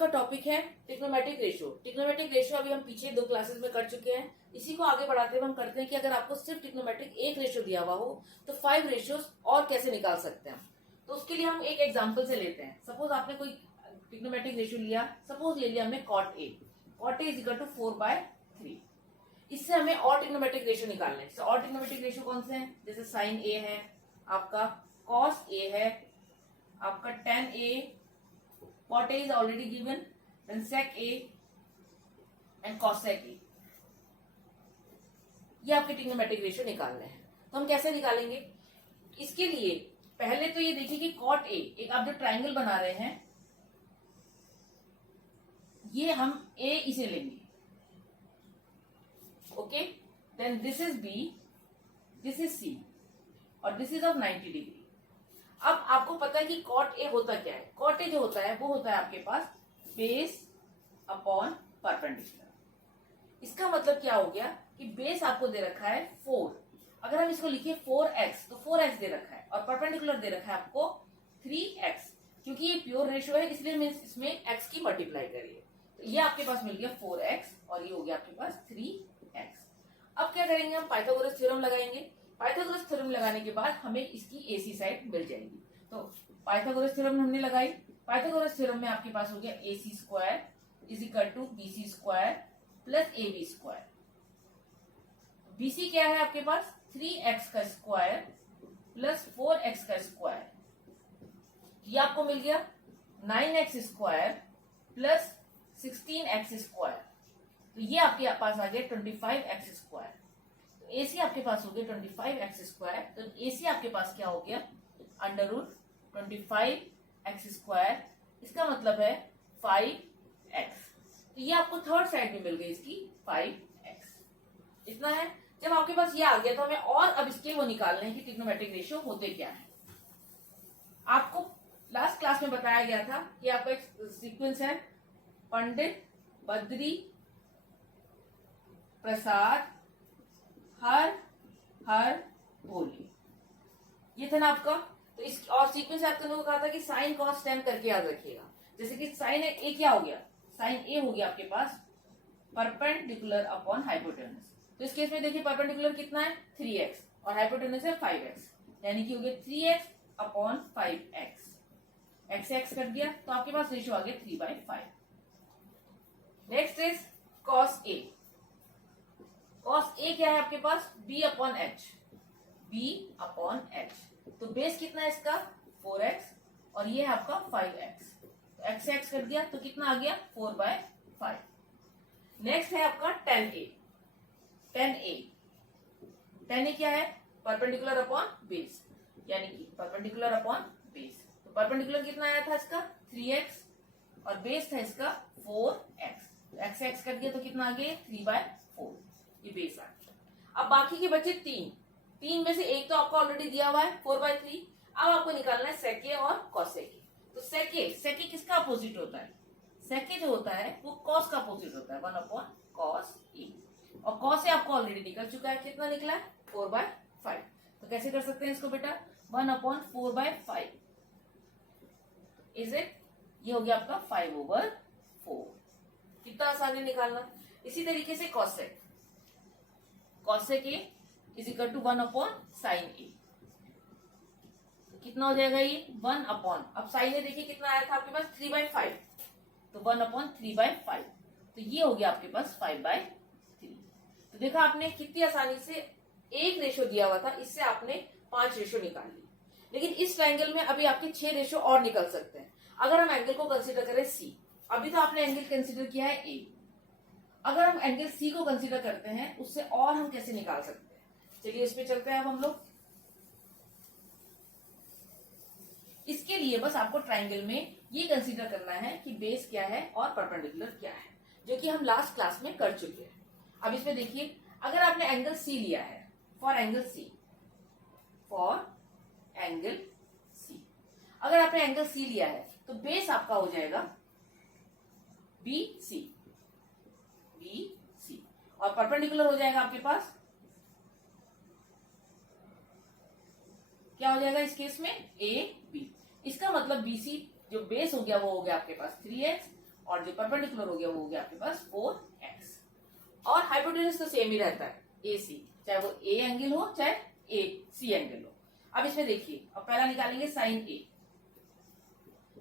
का टॉपिक है trigonometric ratio. Trigonometric ratio अभी हम पीछे 2 क्लासेस में कर चुके हैं। इसी को आगे बढ़ाते हुए हम करते हैं कि अगर आपको सिर्फ ट्रिग्नोमेट्रिक एक रेशियो दिया हुआ हो तो 5 रेशियोज और कैसे निकाल सकते हैं। तो उसके लिए हम एक एग्जांपल से लेते हैं। सपोज आपने कोई ट्रिग्नोमेट्रिक रेशियो लिया, सपोज ले लिया हमने cot A. Cot A is equal to 4/3। इससे हमें और ट्रिग्नोमेट्रिक रेशियो निकालने हैं। और ट्रिग्नोमेट्रिक रेशियो कौन से हैं? जैसे साइन ए है, आपका कॉस ए है, आपका ten A, cot A is already given, then sec A and cosec A। ये आपके ट्रिग्नोमेट्रिक रेशियो निकालने हैं। तो हम कैसे निकालेंगे? इसके लिए पहले तो ये देखिए कि cot A, एक आप जो ट्राइंगल बना रहे हैं, ये हम A इसे लेंगे, okay. Then this is B, this is C और दिस इज ऑफ 90 डिग्री। अब आपको पता है कि कॉट ए होता क्या है। कॉट ए जो होता है वो होता है आपके पास बेस अपॉन परपेंडिकुलर। इसका मतलब क्या हो गया कि बेस आपको दे रखा है 4। अगर हम इसको लिखे 4x तो 4x दे रखा है और परपेंडिकुलर दे रखा है आपको 3x। क्योंकि ये प्योर रेशियो है इसलिए मैं इसमें x की मल्टीप्लाई करिए। तो ये आपके पास मिल गया 4x और ये हो गया आपके पास 3x। अब क्या करेंगे? हम पाइथागोरस थ्योरम लगाएंगे। पाइथागोरस थ्योरम लगाने के बाद हमें इसकी एसी साइड मिल जाएगी। तो पाइथागोरस थ्योरम हमने लगाई। पाइथागोरस थ्योरम में आपके पास हो गया AC square is equal to BC square plus AB square. BC क्या है आपके पास? 3x का स्क्वायर प्लस 4x का स्क्वायर। ये आपको मिल गया 9x square plus 16x square. तो ये आपके पास आ गया 25x स्क्वायर। AC आपके पास हो गया 25x स्क्वायर। तो AC आपके पास क्या हो गया? Under root 25x square. इसका मतलब है 5x। तो ये आपको थर्ड साइड में मिल गई इसकी 5x। इतना है। जब आपके पास ये आ गया तो हमें और अब इसके वो निकालने हैं कि ट्रिग्नोमेट्रिक रेशियो होते क्या है। आपको लास्ट क्लास में बताया गया था कि आपका एक सीक्वेंस है, पंडित, बद्री, प्रसाद, हर हर भोले। ये था ना आपका। तो इस और सीक्वेंस आपने लोगों को कहा था कि साइन कॉस टेन करके याद रखिएगा। जैसे कि साइन ए क्या हो गया? साइन ए हो गया आपके पास परपेंडिकुलर अपॉन हाइपोटेनस। तो इस केस में देखिए परपेंडिकुलर कितना है? 3x और हाइपोटेनस है 5x, यानी कि हो गया 3x upon 5x। x x कर दिया तो आपके पास रेशियो आ गया 3/5। Next is cos A. Cos A क्या है आपके पास? B upon H. B upon H. तो बेस कितना है इसका? 4x और ये है आपका 5x। तो x x कर दिया तो कितना आ गया? 4/5। नेक्स्ट है आपका 10a। 10a, 10a क्या है? परपेंडिकुलर अपॉन बेस, यानी कि परपेंडिकुलर अपॉन बेस। तो परपेंडिकुलर कितना आया था इसका? 3x और बेस था इसका 4x। तो x x कर दिया तो कितना आ गया? 3/4। ये बेस आ गया। अब बाकी के बचे 3 में से एक तो आपको ऑलरेडी दिया हुआ है 4/3। अब आपको निकालना है सेके और कॉसेके। तो सेके किसका अपोजिट होता है? सेके जो होता है वो कॉस का अपोजिट होता है, 1 अपॉन कॉस ए। और कॉस ए आपको ऑलरेडी निकल चुका है। कितना निकला है? 4/5। तो कैसे कर सकते हैं इसको बेटा? 1 अपॉन 4/5 इज इट। ये हो गया आपका 5/4। कितना आसान है निकालना। इसी तरीके से cosec. Cosec A is equal to 1 upon sine A. कितना हो जाएगा ये? 1 अपॉन, अब साइन ए देखिए कितना आया था आपके पास? 3/5। तो 1 अपॉन 3/5। तो ये हो गया आपके पास 5/3। तो देखा आपने कितनी आसानी से एक रेशियो दिया हुआ था, इससे आपने 5 रेशियो निकाल ली। लेकिन इस ट्रायंगल में अभी आपके 6 रेशियो और निकल सकते हैं। अगर हम एंगल को कंसिडर करें सी, अभी तो आपने एंगल कंसिडर किया है ए। अगर हम एंगल सी को कंसीडर करते हैं उससे और हम कैसे निकाल सकते हैं? चलिए इस पे चलते हैं अब हम लोग। इसके लिए बस आपको ट्राइंगल में ये कंसीडर करना है कि बेस क्या है और परपेंडिकुलर क्या है, जो कि हम लास्ट क्लास में कर चुके हैं। अब इसमें देखिए, अगर आपने एंगल सी लिया है, फॉर एंगल सी, अगर आपने एंगल सी लिया है तो बेस आपका हो जाएगा BC और परपेंडिकुलर हो जाएगा आपके पास, क्या हो जाएगा इस केस में? AB। इसका मतलब BC जो बेस हो गया वो हो गया आपके पास 3x और जो परपेंडिकुलर हो गया वो हो गया आपके पास 4x। और हाइपोटेन्यूज तो सेम ही रहता है, AC, चाहे वो A एंगल हो चाहे AC एंगल हो। अब इसमें देखिए, अब पहला निकालेंगे sine A।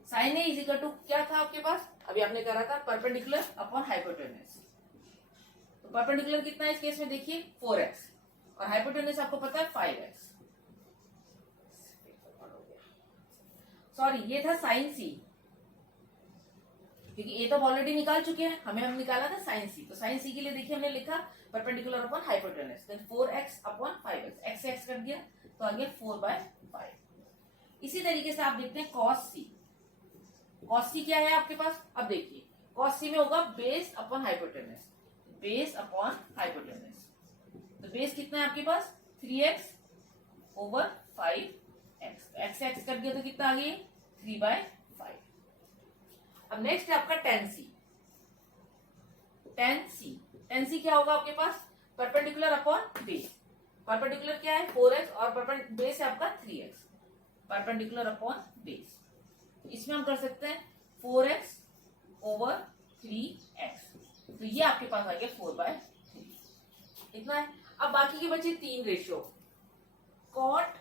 Sine A is equal to क्या था आपके पास, अभी आपने करा था परपेंडिकुलर अपॉन हाइपोटेन्यूज। तो परपेंडिकुलर कितना है इस केस में, देखिए 4x, और हाइपोटेन्यूज आपको पता है 5x। सॉरी, ये था साइन C, क्योंकि ए तो ऑलरेडी निकाल चुके हैं, हम निकाला था साइन C। तो साइन C के लिए देखिए हमने लिखा perpendicular upon hypotenuse, then 4x upon 5x, x से x कट गया तो आ गया 4/5। इसी तरीके से आप देखते हैं cos C। cos C क्या है आपके पास, अब देखिए cos C में होगा base upon hypotenuse, base upon hypotenuse. तो बेस कितना है आपके पास 3x ओवर 5x, x से x कट गया तो कितना आ गया 3/5। अब नेक्स्ट है आपका tan C। tan C क्या होगा आपके पास, परपेंडिकुलर अपॉन बेस। परपेंडिकुलर क्या है 4x और बेस है आपका 3x, परपेंडिकुलर अपॉन बेस। इसमें हम कर सकते हैं 4x ओवर 3x, तो ये आपके पास आ गया 4/3। इतना है। अब बाकी के बचे 3 रेशियो। cot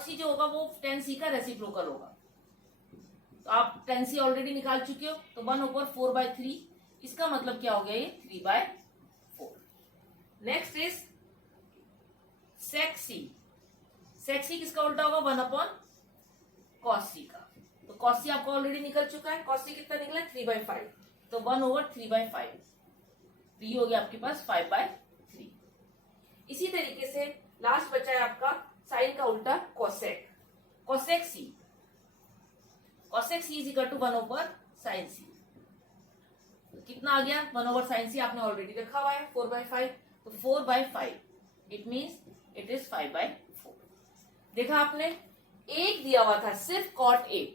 C जो होगा वो tan C का रेसिप्रोकल होगा। तो आप tan C ऑलरेडी निकाल चुके हो, तो 1 ओवर 4/3, इसका मतलब क्या हो गया ये 3/4। नेक्स्ट इज sec C किसका उल्टा होगा 1 अपॉन cos C का। तो cos C आपको ऑलरेडी निकल चुका है, cos C कितना निकला 3/5, तो 1 ओवर 3/5, तो ये हो गया आपके पास 5/3। इसी तरीके से लास्ट बचा है आपका साइन का उल्टा cosec C is equal to 1 over sine C। कितना आ गया 1 ओवर साइन C आपने ऑलरेडी रखा हुआ है 4/5, तो 4/5 इट मीन्स इट इज 5/4। देखा आपने, एक दिया हुआ था सिर्फ cot A,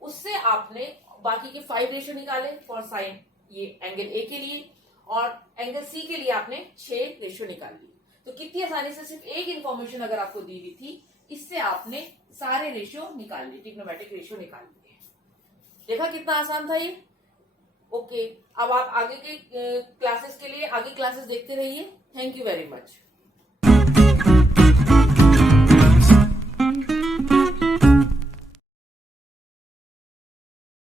उससे आपने बाकी के 5 रेशियो निकाले फॉर साइन ये एंगल A के लिए, और एंगल C के लिए आपने 6 रेशियो निकाल लिए। तो कितनी आसानी से सिर्फ एक इंफॉर्मेशन अगर आपको दी हुई थी, इससे आपने सारे रेशियो निकाल लिए, ट्रिग्नोमेट्रिक रेशियो निकाल लिए। देखा कितना आसान था ये। ओके, अब आप आगे के क्लासेस के लिए आगे क्लासेस देखते रहिए। Thank you very much.